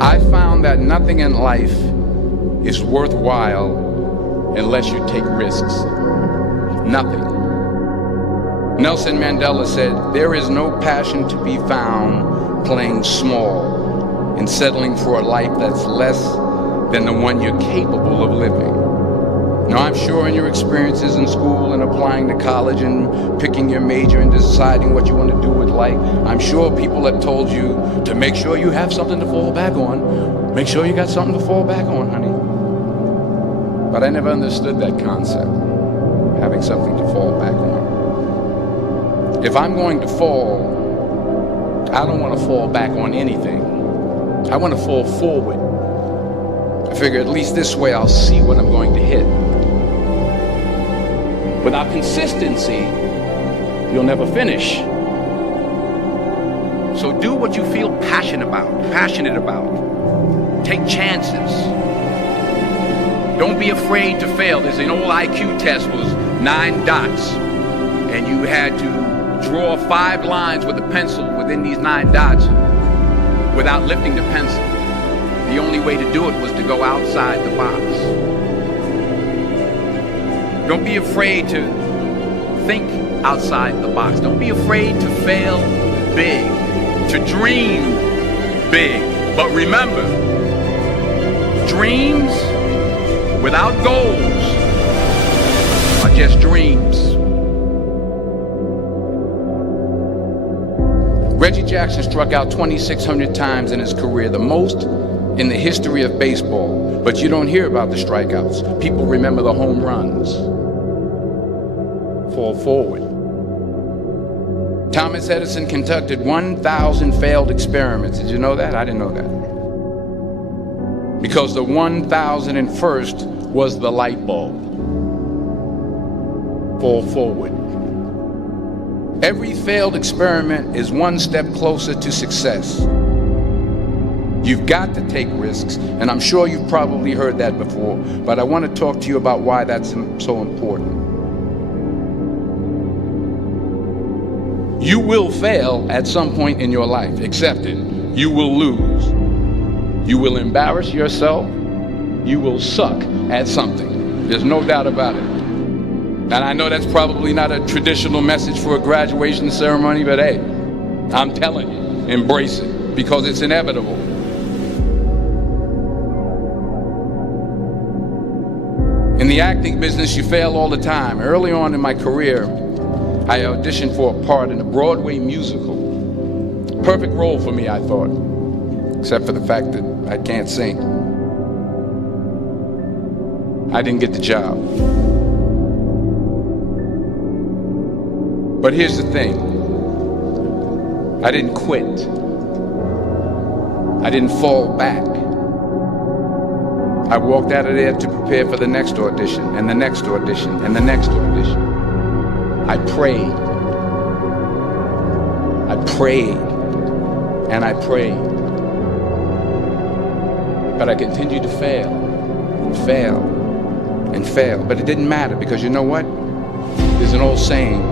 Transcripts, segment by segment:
I found that nothing in life is worthwhile unless you take risks. Nothing. Nelson Mandela said, "There is no passion to be found playing small and settling for a life that's less than the one you're capable of living." Now, I'm sure in your experiences in school and applying to college and picking your major and deciding what you want to do with life, I'm sure people have told you to make sure you have something to fall back on. Make sure you got something to fall back on, honey. But I never understood that concept, having something to fall back on. If I'm going to fall, I don't want to fall back on anything. I want to fall forward. I figure at least this way I'll see what I'm going to hit. Without consistency, you'll never finish. So do what you feel passionate about. Take chances. Don't be afraid to fail. There's an old IQ test, was 9 dots, and you had to draw 5 lines with a pencil within these 9 dots without lifting the pencil. The only way to do it was to go outside the box. Don't be afraid to think outside the box. Don't be afraid to fail big, to dream big. But remember, dreams without goals are just dreams. Reggie Jackson struck out 2,600 times in his career, the most in the history of baseball. But you don't hear about the strikeouts. People remember the home runs. Fall forward. Thomas Edison conducted 1,000 failed experiments. Did you know that? I didn't know that. Because the 1,001st was the light bulb. Fall forward. Every failed experiment is one step closer to success. You've got to take risks, and I'm sure you've probably heard that before, but I want to talk to you about why that's so important. You will fail at some point in your life. Accept it. You will lose. You will embarrass yourself. You will suck at something. There's no doubt about it. And I know that's probably not a traditional message for a graduation ceremony, but hey, I'm telling you, embrace it, because it's inevitable. In the acting business, you fail all the time. Early on in my career, I auditioned for a part in a Broadway musical. Perfect role for me, I thought, except for the fact that I can't sing. I didn't get the job. But here's the thing. I didn't quit. I didn't fall back. I walked out of there to prepare for the next audition, and the next audition, and the next audition. I prayed. I prayed. And I prayed. But I continued to fail, and fail, and fail. But it didn't matter, because you know what? There's an old saying,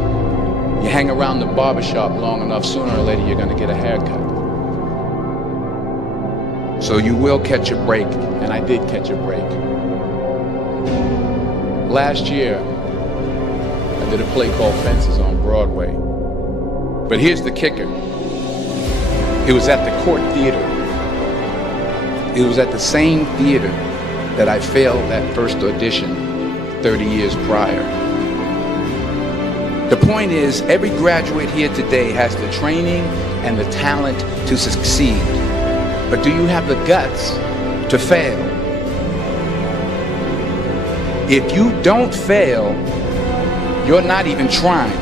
you hang around the barbershop long enough, sooner or later you're going to get a haircut. So you will catch a break, and I did catch a break. Last year, I did a play called Fences on Broadway. But here's the kicker. It was at the Court Theater. It was at the same theater that I failed that first audition 30 years prior. The point is, every graduate here today has the training and the talent to succeed. But do you have the guts to fail? If you don't fail, you're not even trying.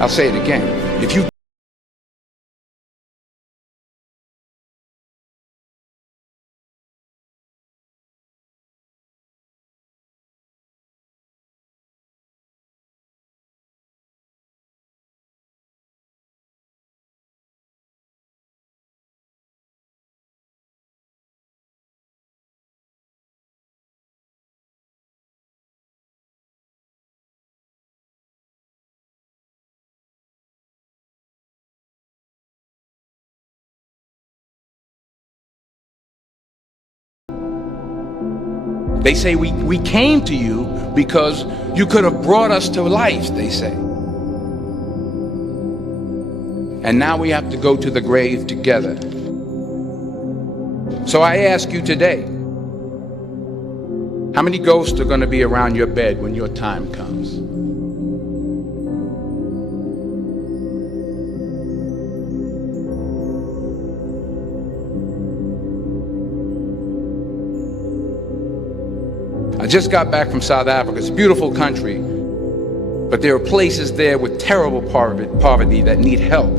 I'll say it again. If you They say we came to you because you could have brought us to life, they say. And now we have to go to the grave together. So I ask you today, how many ghosts are going to be around your bed when your time comes? I just got back from South Africa. It's a beautiful country, but there are places there with terrible poverty that need help.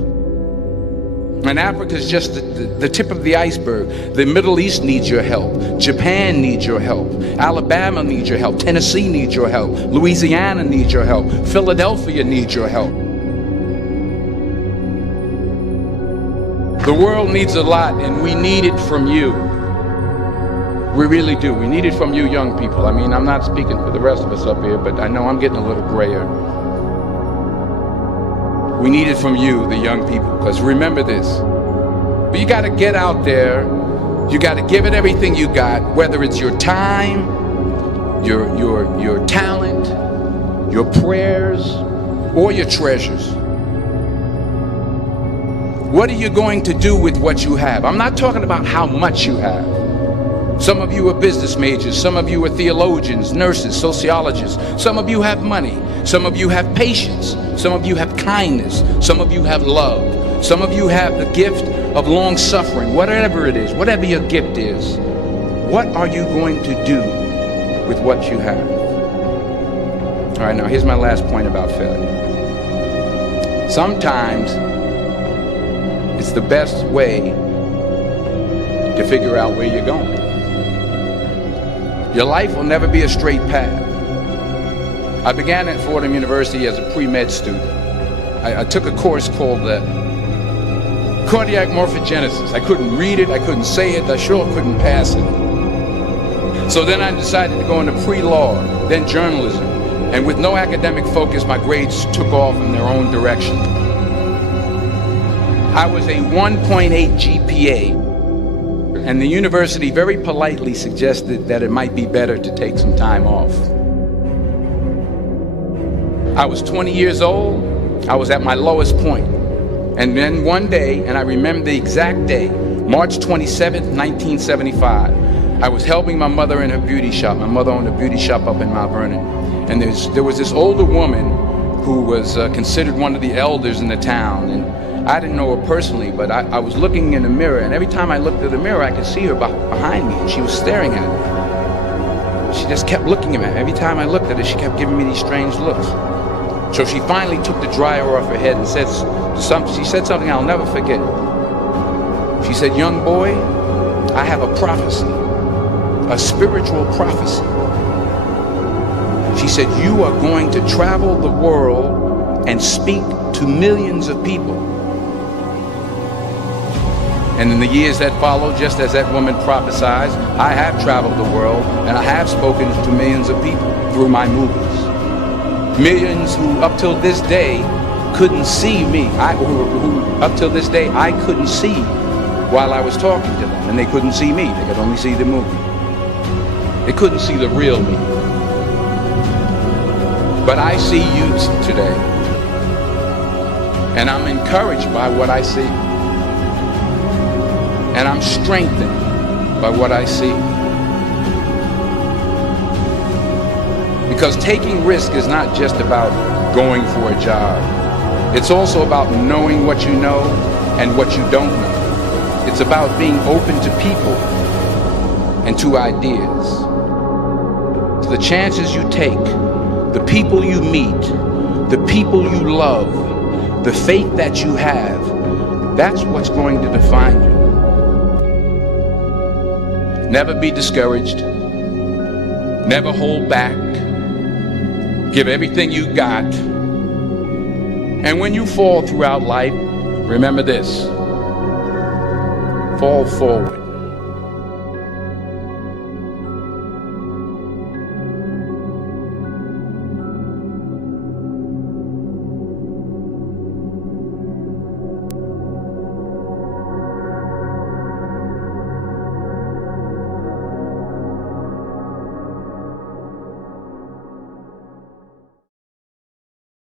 And Africa is just the tip of the iceberg. The Middle East needs your help. Japan needs your help. Alabama needs your help. Tennessee needs your help. Louisiana needs your help. Philadelphia needs your help. The world needs a lot, and we need it from you. We really do. We need it from you young people. I mean, I'm not speaking for the rest of us up here, but I know I'm getting a little grayer. We need it from you, the young people, because remember this. You got to get out there. You got to give it everything you got, whether it's your time, your talent, your prayers, or your treasures. What are you going to do with what you have? I'm not talking about how much you have. Some of you are business majors. Some of you are theologians, nurses, sociologists. Some of you have money. Some of you have patience. Some of you have kindness. Some of you have love. Some of you have the gift of long suffering. Whatever it is, whatever your gift is, what are you going to do with what you have? All right, now here's my last point about failure. Sometimes it's the best way to figure out where you're going. Your life will never be a straight path. I began at Fordham University as a pre-med student. I took a course called cardiac morphogenesis. I couldn't read it, I couldn't say it, I sure couldn't pass it. So then I decided to go into pre-law, then journalism. And with no academic focus, my grades took off in their own direction. I was a 1.8 GPA. And the university very politely suggested that it might be better to take some time off. I was 20 years old. I was at my lowest point. And then one day, and I remember the exact day, March 27th, 1975, I was helping my mother in her beauty shop. My mother owned a beauty shop up in Mount Vernon. And there was this older woman who was considered one of the elders in the town. And I didn't know her personally, but I was looking in the mirror, and every time I looked at the mirror, I could see her behind me, and she was staring at me. She just kept looking at me. Every time I looked at her, she kept giving me these strange looks. So she finally took the dryer off her head and said something I'll never forget. She said, "Young boy, I have a prophecy, a spiritual prophecy." She said, "You are going to travel the world and speak to millions of people." And in the years that followed, just as that woman prophesied, I have traveled the world and I have spoken to millions of people through my movies. Millions who up till this day couldn't see me. Who up till this day I couldn't see while I was talking to them, and they couldn't see me. They could only see the movie. They couldn't see the real me. But I see you today, and I'm encouraged by what I see. And I'm strengthened by what I see. Because taking risk is not just about going for a job. It's also about knowing what you know and what you don't know. It's about being open to people and to ideas. The chances you take, the people you meet, the people you love, the faith that you have, that's what's going to define you. Never be discouraged. Never hold back. Give everything you got. And when you fall throughout life, remember this: fall forward.